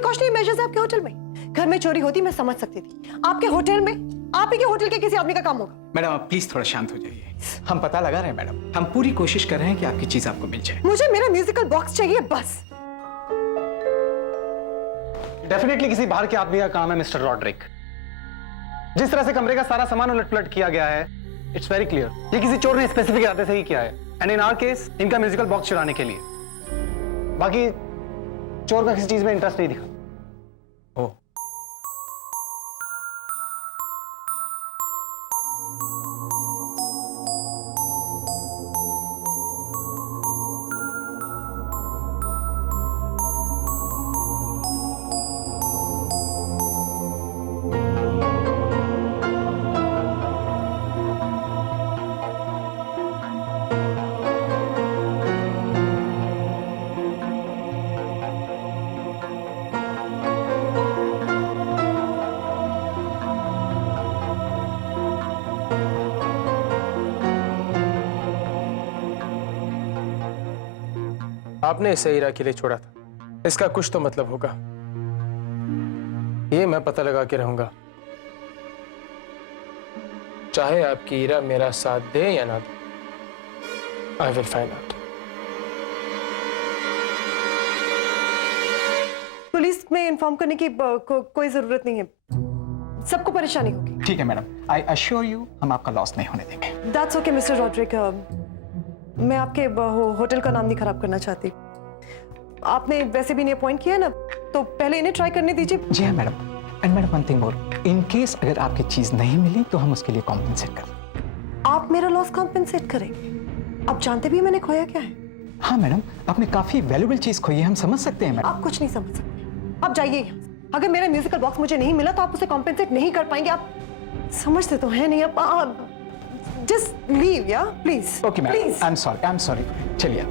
Precautionary measures है आपके hotel में? घर में चोरी होती मैं समझ सकती थी, आपके होटल में आप ही के होटल के किसी आदमी का काम होगा? मैडम आप प्लीज थोड़ा शांत हो जाइए। हम पता लगा रहे हैं मैडम, हम पूरी कोशिश कर रहे हैं कि आपकी चीज आपको मिल जाए। मुझे मेरा म्यूजिकल बॉक्स चाहिए बस। डेफिनेटली किसी बाहर के आदमी का काम है मिस्टर रॉड्रिक। जिस तरह से कमरे का सारा सामान उलट-पलट किया गया है, इट्स वेरी क्लियर ये किसी चोर ने स्पेसिफिक इरादे से ही किया है। एंड इन आवर केस इनका म्यूजिकल बॉक्स चुराने के लिए। बाकी चोर का किसी चीज में इंटरेस्ट नहीं दिखा। ओ आपने इसे हीरा के लिए छोड़ा था, इसका कुछ तो मतलब होगा। ये मैं पता लगा के रहूंगा, चाहे आपकी हीरा मेरा साथ दे या ना दे। I will find out. Police में इन्फॉर्म करने की कोई जरूरत नहीं है, सबको परेशानी होगी। ठीक है मैडम, आई अश्योर यू हम आपका लॉस नहीं होने देंगे। दैट्स ओके मिस्टर रॉड्रिक, मैं आपके होटल का नाम नहीं खराब करना चाहती। आपने वैसे भी नहीं अपॉइंट किया ना, तो पहले इन्हें ट्राई करने दीजिए। जी हाँ madam. And madam one thing more, in case अगर आपकी चीज नहीं मिली तो हम उसके लिए कॉम्पेंसेट करें। आप मेरा लॉस कॉम्पेंसेट करेंगे? आप जानते भी मैंने खोया क्या है? हाँ मैडम, आपने काफी वैल्यूएबल चीज खोई है, हम समझ सकते हैं मैडम। आप कुछ नहीं समझ सकते, आप जाइए यहाँ से। अगर मेरा म्यूजिकल बॉक्स मुझे नहीं मिला तो आप उसे कॉम्पेंसेट नहीं कर पाएंगे। आप समझते तो है नहीं। आप जस्ट लीव या please. Okay madam, I am sorry. चलिए।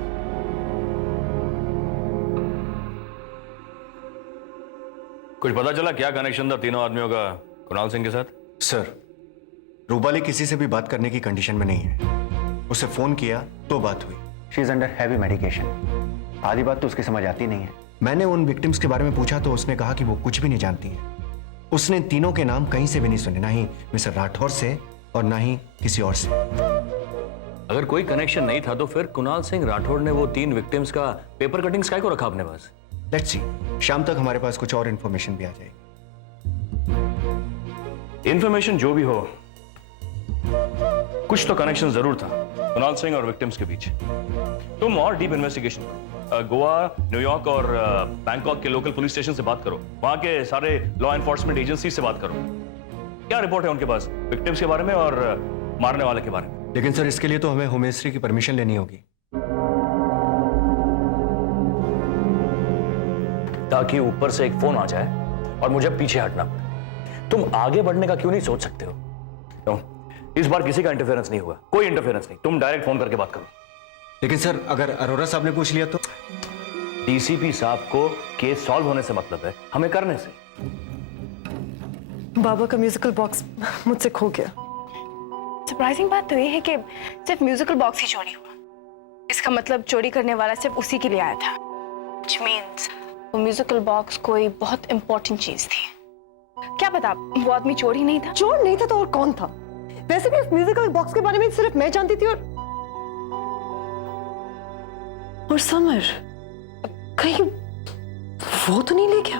कुछ पता चला क्या कनेक्शन था तीनों आदमियों का कुणाल सिंह के साथ? सर, रूपाली किसी से भी बात करने की कंडीशन में नहीं है। उसे फोन किया तो बात हुई। She is under heavy medication. आधी बात तो उसकी समझ आती नहीं है। मैंने उन विक्टिम्स के बारे में पूछा तो उसने कहा कि वो कुछ भी नहीं जानती है। उसने तीनों के नाम कहीं से भी नहीं सुने, ना ही मिस्टर राठौर से और ना ही किसी और से। अगर कोई कनेक्शन नहीं था तो फिर कुणाल सिंह राठौड़ ने वो 3 विक्टिम्स का पेपर कटिंग्स काय को रखा अपने पास? लेट्स सी, शाम तक हमारे पास कुछ और इन्फॉर्मेशन भी आ जाएगी। इंफॉर्मेशन जो भी हो, कुछ तो कनेक्शन जरूर था कुणाल सिंह और विक्टिम्स के बीच। तुम और डीप इन्वेस्टिगेशन करो। गोवा, न्यूयॉर्क और बैंकॉक के लोकल पुलिस स्टेशन से बात करो, वहां के सारे लॉ एनफोर्समेंट एजेंसी से बात करो। क्या रिपोर्ट है उनके पास विक्टिम्स के बारे में और मारने वाले के बारे में? लेकिन सर, इसके लिए तो हमें होम मिनिस्ट्री की परमिशन लेनी होगी, ताकि ऊपर से एक फोन आ जाए और मुझे पीछे हटना पड़े। तुम आगे बढ़ने का क्यों नहीं सोच सकते हो? क्यों? इस बार किसी का इंटरफेरेंस नहीं हुआ, कोई इंटरफेरेंस नहीं। तुम डायरेक्ट फोन करके बात करो। लेकिन सर, अगर अरोरा साहब ने पूछ लिया तो? डीसीपी साहब को केस सॉल्व होने से मतलब है, हमें करने से। बाबा का म्यूजिकल बॉक्स मुझसे खो गया। सरप्राइजिंग बात तो ये है कि सिर्फ म्यूजिकल बॉक्स ही चोरी हुआ। इसका मतलब चोरी करने वाला सिर्फ उसी के लिए आया था। Which means वो म्यूजिकल बॉक्स कोई बहुत इंपॉर्टेंट चीज थी। क्या पता वो आदमी चोर ही नहीं था? चोर नहीं था तो और कौन था? वैसे भी इस म्यूजिकल बॉक्स के बारे में सिर्फ मैं जानती थी। और समर कहीं वो तो नहीं ले गया?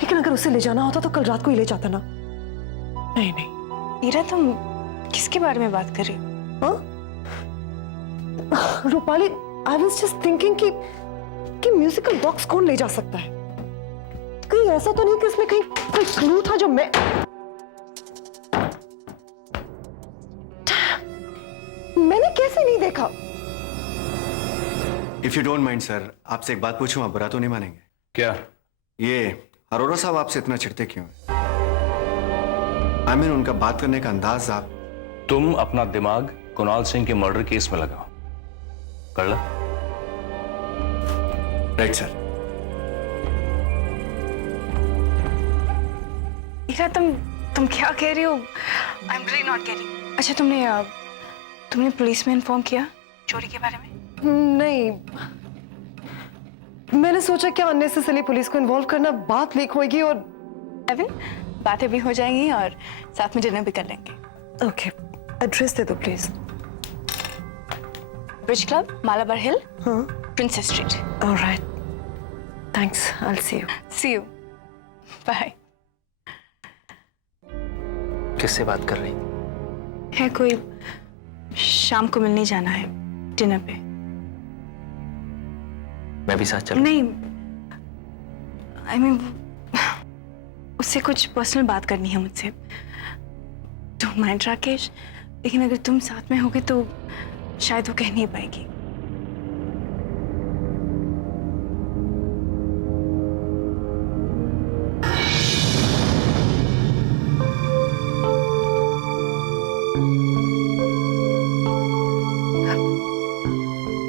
लेकिन अगर उसे ले जाना होता तो कल रात को ही ले जाता ना। नहीं। हीरा, तुम किसके बारे में बात कर रही हो? Rupali, I was just thinking कि म्यूजिकल बॉक्स कौन ले जा सकता है? कहीं ऐसा तो नहीं कि इसमें कहीं कोई क्लू था जो मैंने कैसे नहीं देखा? If you don't mind sir, आपसे एक बात पूछूं, आप बुरा तो नहीं मानेंगे? क्या? ये अरोरा साहब आपसे इतना चिढ़ते क्यों हैं? आई मीन, उनका बात करने का अंदाज। आप तुम अपना दिमाग कुणाल सिंह के मर्डर केस में लगाओ। कर लो। Right sir. हीरा, तुम क्या कह रही हो? I am really not getting. अच्छा, तुमने पुलिस में इन्फॉर्म किया चोरी के बारे में? नहीं, मैंने सोचा क्या अननेसेसरी पुलिस को इन्वॉल्व करना, बात लीक होगी और एविन, बातें भी हो जाएंगी और साथ में डिनर भी कर लेंगे। ओके, एड्रेस दे दो please. Bridge Club, Malabar Hill, हाँ, Princess Street. Alright, thanks, I will see you. See you, bye. किससे बात कर रही? है कोई, शाम को मिलने जाना है डिनर पे। मैं भी साथ चलूं? नहीं, आई मीन उससे कुछ पर्सनल बात करनी है मुझसे। डोंट माइंड राकेश, लेकिन अगर तुम साथ में होगे तो शायद वो कह नहीं पाएगी।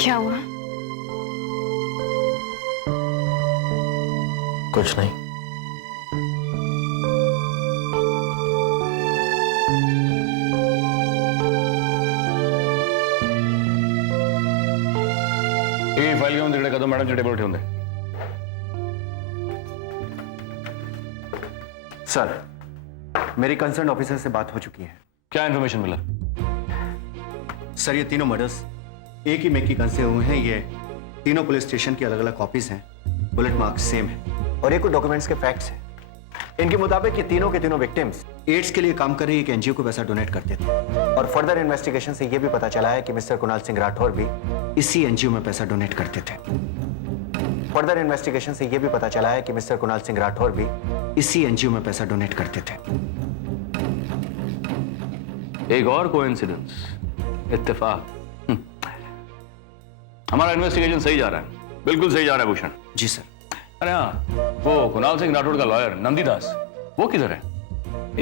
क्या हुआ? कुछ नहीं। ಈ ಫೈಲ್ಗೆ ಒಂದು ಗಿಡ ಕದ ಮೇಡಮ್ ಜೊತೆ ಬೋರ್ಡ್ ಹೊಂದೆ सर, मेरी कंसर्न ऑफिसर से बात हो चुकी है। क्या इन्फॉर्मेशन मिला? सर, ये तीनों मर्डर्स एक ही मेक की गन से हुए हैं। ये तीनों पुलिस स्टेशन की अलग अलग कॉपीज हैं, बुलेट मार्क्स सेम है और ये कुछ डॉक्यूमेंट्स के फैक्ट्स हैं। इनके मुताबिक ये तीनों के तीनों विक्टिम्स एड्स के लिए काम कर रही एक एनजीओ को पैसा डोनेट करते थे और फर्दर इन्वेस्टिगेशन से ये भी पता चला है कि मिस्टर कुणाल सिंह राठौर भी इसी एनजीओ में पैसा डोनेट करते थे। फर्दर इन्वेस्टिगेशन से ये भी पता चला है कि मिस्टर कुणाल सिंह राठौर भी इसी एनजीओ में पैसा डोनेट करते थे। एक और कोइंसिडेंस, इत्तेफाक। हमारा इन्वेस्टिगेशन सही जा रहा है, बिल्कुल सही जा रहा है भूषण। जी सर। अरे हाँ, वो कुणाल सिंह राठौड़ का लॉयर नंदीदास, वो किधर है?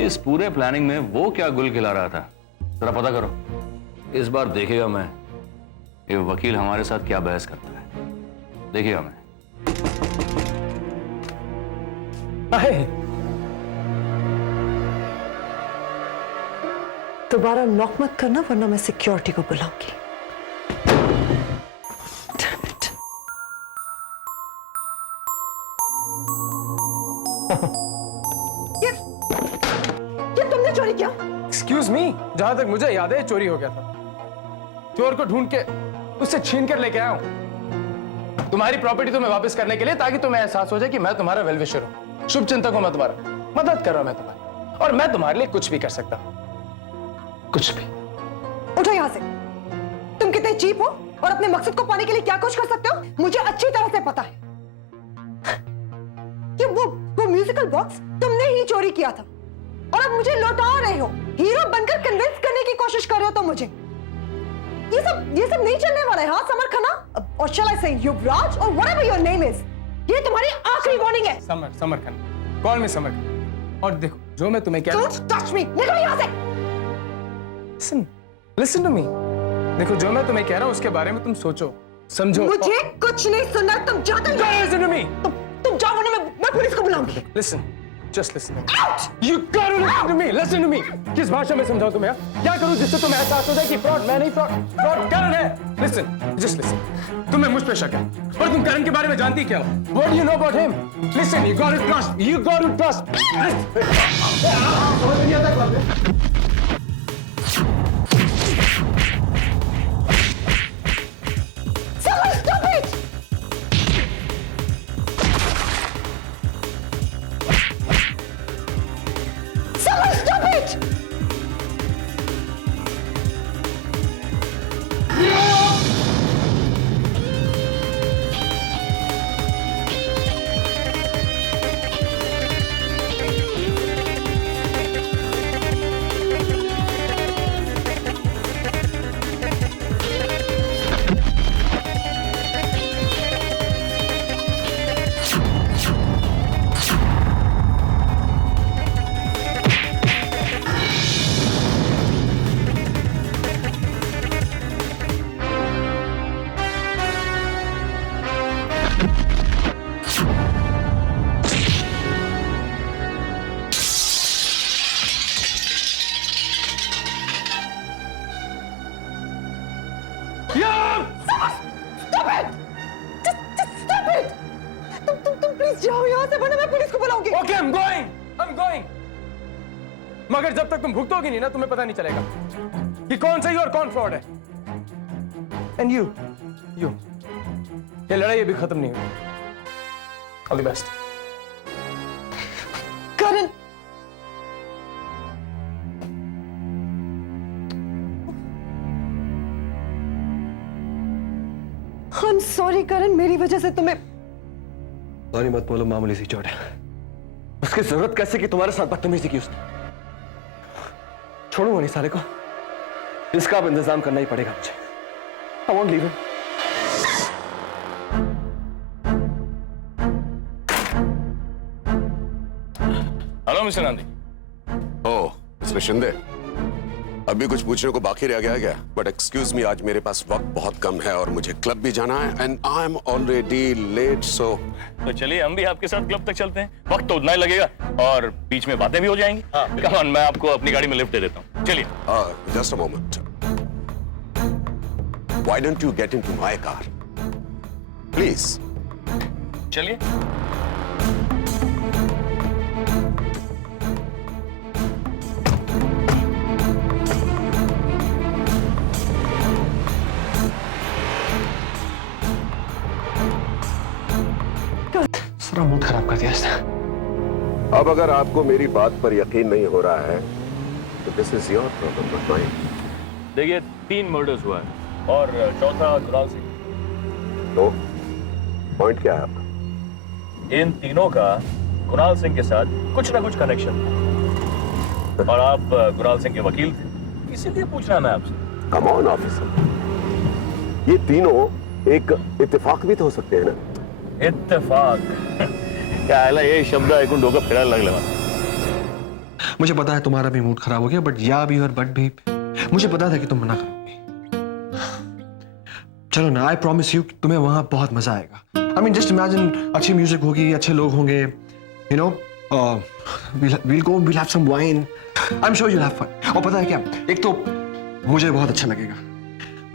इस पूरे प्लानिंग में वो क्या गुल खिला रहा था? जरा पता करो। इस बार देखेगा मैं ये वकील हमारे साथ क्या बहस करता है, देखिएगा मैं। दोबारा नॉक मत करना वरना मैं सिक्योरिटी को बुलाऊंगी। Damn it. ये तुमने चोरी किया? एक्सक्यूज मी, जहां तक मुझे याद है चोरी हो गया था। चोर को ढूंढ के उससे छीन कर लेके आया हूं तुम्हारी प्रॉपर्टी तुम्हें वापस करने के लिए, ताकि तुम्हें एहसास हो जाए कि मैं तुम्हारा वेल विशर हूं, शुभ चिंतक हूं मैं तुम्हारा, मदद कर रहा हूं मैं तुम्हारी, और मैं तुम्हारे लिए कुछ भी कर सकता हूं, कुछ भी। उठो यहां से। तुम कितने चीप हो और अपने मकसद को पाने के लिए क्या कुछ कर सकते हो मुझे अच्छी तरह से पता है। कि वो म्यूजिकल बॉक्स तुमने ही चोरी किया था और अब मुझे लौटा रहे हो, हीरो बनकर कन्विंस करने की कोशिश कर रहे हो। तो मुझे ये सब नहीं चलने वाला है। हाँ समर खन्ना, और shall I say Yuvraj or whatever your name is, ये तुम्हारी आखिरी वार्निंग है। समर खन्ना, कॉल मी समर खन्ना। और देखो जो मैं तुम्हें कह रहा हूं, Don't touch me, निकलो यहाँ से। Listen to me। देखो जो मैं तुम्हें कह रहा हूं उसके बारे में तुम सोचो, समझो। मुझे कुछ नहीं सुनना, तुम जाते हो। Listen to me। तुम जाओ वरना मैं पुलिस को बुलाऊंगी। Listen, just listen। You gotta listen to me, listen to me। किस भाषा में समझाऊं तुम्हें? क्या करूं जिससे तुम्हें एहसास हो जाए कि फ्रॉड मैं नहीं, फ्रॉड करण है। Listen, just listen। तुम्हें मुझ पे शक है और तुम करण के बारे में जानती क्या हो? What do you know about him? Listen, you gotta trust, you gotta trust। Stop it! Stop it! Stop it! Just stop it! Please जाओ यहाँ से, वरना मैं पुलिस को बुलाऊंगी। Okay, I am going. मगर जब तक तुम भुगतोगी नहीं ना, तुम्हें पता नहीं चलेगा कि कौन सही और कौन फ्रॉड है। एंड यू ये लड़ाई अभी खत्म नहीं हुई। All the best. Karan, I am sorry Karan, मेरी वजह से तुम्हें। सॉरी मत बोलो, मामूली सी चोट है। उसकी जरूरत कैसे कि तुम्हारे साथ बदतमीजी की उसने। छोड़ूंगा नहीं साले को, इसका अब इंतजाम करना ही पड़ेगा मुझे। I won't leave him. Hello mister Gandhi. Oh mister Shinde, अभी कुछ पूछने को बाकी रह गया क्या? बट एक्सक्यूज मी, आज मेरे पास वक्त बहुत कम है और मुझे क्लब भी जाना है and I am already late. So तो चलिए हम भी आपके साथ क्लब तक चलते हैं। वक्त तो उतना ही लगेगा और बीच में बातें भी हो जाएंगी। कम ऑन, मैं आपको अपनी गाड़ी में लिफ्ट दे देता हूँ। चलिए। Just a moment, why don't you get into my car please? चलिए। सारा मूड खराब कर दिया इसने। अब अगर आपको मेरी बात पर यकीन नहीं हो रहा है तो this is your problem, not mine. देखिए 3 मर्डर्स हुआ है और चौथा कुणाल सिंह। तो पॉइंट क्या है आपका? इन तीनों का कुणाल सिंह के साथ कुछ ना कुछ कनेक्शन था और आप कुणाल सिंह के वकील थे, इसीलिए पूछ रहा मैं आपसे। कम ऑन ऑफिसर, ये तीनों एक इत्तेफाक भी तो हो सकते हैं ना? इत्तेफाक क्या है? ये शब्द ऐकून डोकं फिरायला लागलं मला। मुझे पता है तुम्हारा भी मूड खराब हो गया, बट या भी और बट भी मुझे पता था कि तुम मना करोगे। चलो ना, आई प्रॉमिस यू तुम्हें वहां बहुत मजा आएगा। आई मीन जस्ट इमेजिन, अच्छी म्यूजिक होगी, अच्छे लोग होंगे, you know, we'll go, we'll have some wine. I'm sure you'll have fun. और पता है क्या, एक तो मुझे बहुत अच्छा लगेगा,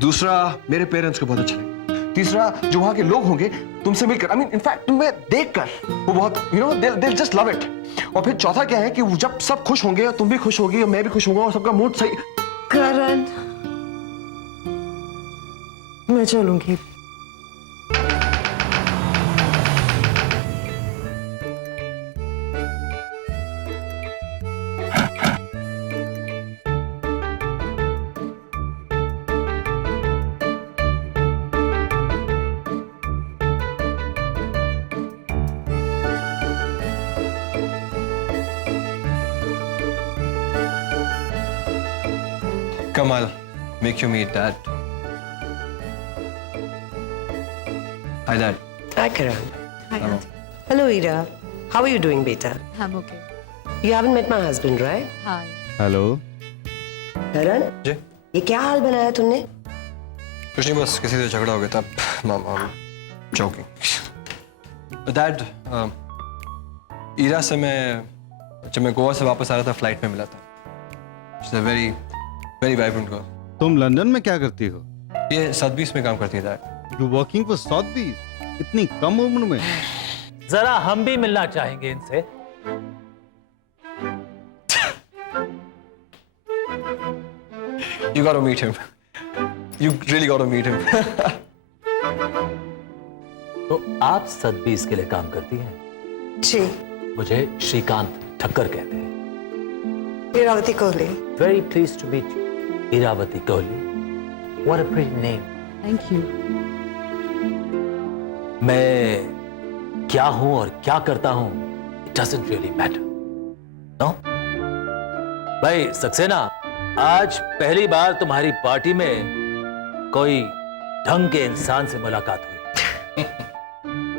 दूसरा मेरे पेरेंट्स को बहुत अच्छा लगेगा, तीसरा जो वहां के लोग होंगे तुमसे मिलकर, आई मीन इनफैक्ट तुम्हें देखकर वो बहुत, you know, they'll just love it. और फिर चौथा क्या है कि जब सब खुश होंगे, तुम भी खुश होगी और मैं भी खुश होऊंगा और सबका मूड सही। करण, मैं चलूंगी। Come, I'll make you meet Dad. Hi, Dad. Hi, Karan. Hello, Ira. How are you doing, beta? I'm okay. You haven't met my husband, right? Hi. Hello. Karan? जी? ये क्या हाल बनाया तुमने? कुछ नहीं, बस किसी से झगड़ा हो गया था। Mom, joking. Dad, ईरा से जब मैं गोवा से वापस आ रहा था, फ्लाइट में मिला था। She's a very vibrant girl. तुम लंदन में क्या करती हो? ये सदबीस में काम करती है Dad. You working for Sotheby's? इतनी कम उम्र में? जरा हम भी मिलना चाहेंगे इनसे। You gotta meet him. You really gotta meet him. तो आप सदबीस के लिए काम करती हैं? जी। मुझे श्रीकांत ठक्कर कहते हैं। Iravati Kohli. Very pleased to meet you. Iravati Kohli. What a pretty name. Thank you. मैं क्या हूं और क्या करता हूं, it doesn't really matter. No? भाई सक्सेना, आज पहली बार तुम्हारी पार्टी में कोई ढंग के इंसान से मुलाकात हुई।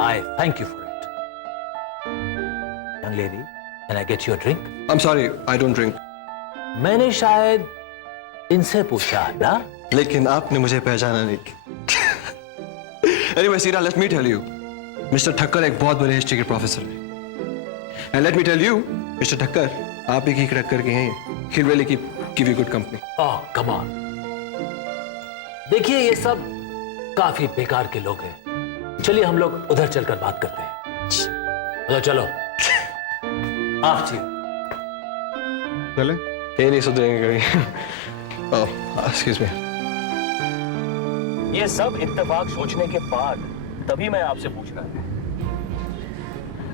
I thank you for it. Young lady, can I get you a drink? I'm sorry, I don't drink. मैंने शायद इनसे पूछा है ना? लेकिन आपने मुझे पहचाना नहीं। Anyway, Sira, let me tell you, Mr. Thakkar एक बहुत बड़े हिस्ट्री के प्रोफेसर हैं। And let me tell you, Mr. Thakkar, आप ही की टक्कर के हैं। He'll really give you good company. Oh, come on. देखिए ये सब काफी बेकार के लोग हैं। चलिए हम लोग उधर चलकर बात करते हैं। तो चलो आप जी चले ये नहीं सुधरेंगे कभी। Excuse me. ये सब इत्तेफाक सोचने के बाद तभी मैं आपसे पूछ रहा था।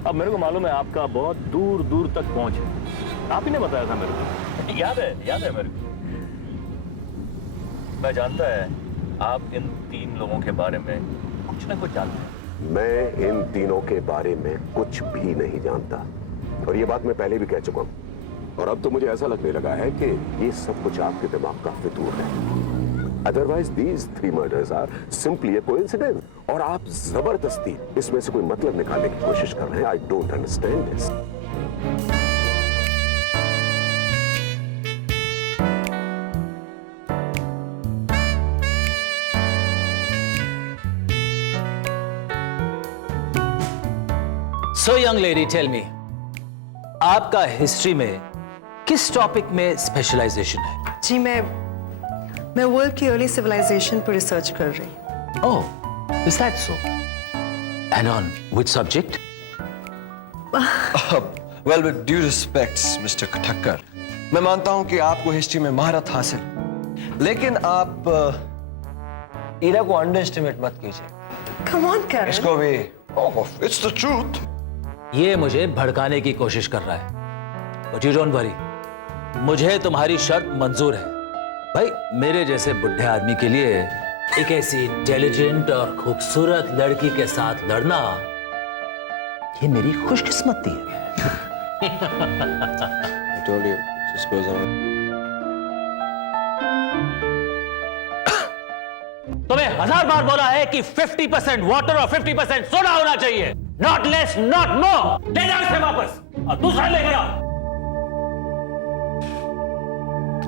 अब मेरे को मालूम है आपका बहुत दूर दूर तक पहुंच है, आप ही ने बताया था मेरे को। याद है मेरे को। मैं जानता है आप इन 3 लोगों के बारे में कुछ ना कुछ जानते हैं। मैं इन तीनों के बारे में कुछ भी नहीं जानता, और ये बात मैं पहले भी कह चुका हूं। और अब तो मुझे ऐसा लगने लगा है कि ये सब कुछ आपके दिमाग का फितूर है। Otherwise these 3 murders are simply a coincidence, और आप जबरदस्ती इसमें से कोई मतलब निकालने की कोशिश कर रहे हैं। I don't understand this. So young lady, tell me, आपका हिस्ट्री में किस टॉपिक में स्पेशलाइजेशन है? जी मैं वर्ल्ड की अर्ली सिविलाइजेशन पर रिसर्च कर रही हूँ। Oh, is that so? And on which subject? Well with due respects mister Thakkar, मैं मानता हूं कि आपको हिस्ट्री में महारत हासिल, लेकिन आप ईरा को अंडर एस्टिमेट मत कीजिए। Come on, Karan. इसको भी इट्स द ट्रूथ। ये मुझे भड़काने की कोशिश कर रहा है। But you don't worry, मुझे तुम्हारी शर्त मंजूर है। भाई, मेरे जैसे बुढ़े आदमी के लिए एक ऐसी इंटेलिजेंट और खूबसूरत लड़की के साथ लड़ना, ये मेरी खुशकिस्मती है। I told you, just goes on. तुम्हें 1000 बार बोला है कि 50% वाटर और 50% सोडा होना चाहिए, नॉट लेस नॉट मोर। ले जाओ इसे वापस और दूसरा लेकर आओ।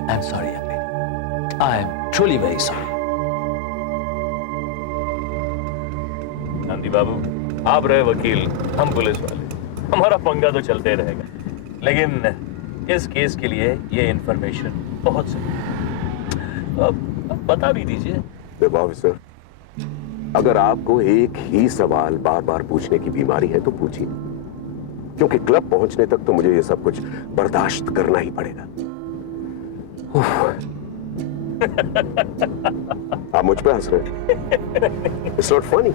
I am sorry young lady. I am truly very sorry. Gandhi babu, आप रहे वकील, हम पुलिस वाले, हमारा पंगा तो चलते रहेगा, लेकिन इस केस के लिए ये इंफॉर्मेशन बहुत जरूरी है। अब बता भी दीजिए। देखो ऑफिसर, अगर आपको एक ही सवाल बार बार पूछने की बीमारी है तो पूछिए, क्योंकि क्लब पहुंचने तक तो मुझे ये सब कुछ बर्दाश्त करना ही पड़ेगा। आप मुझ पे हंस रहे हैं? It's not funny.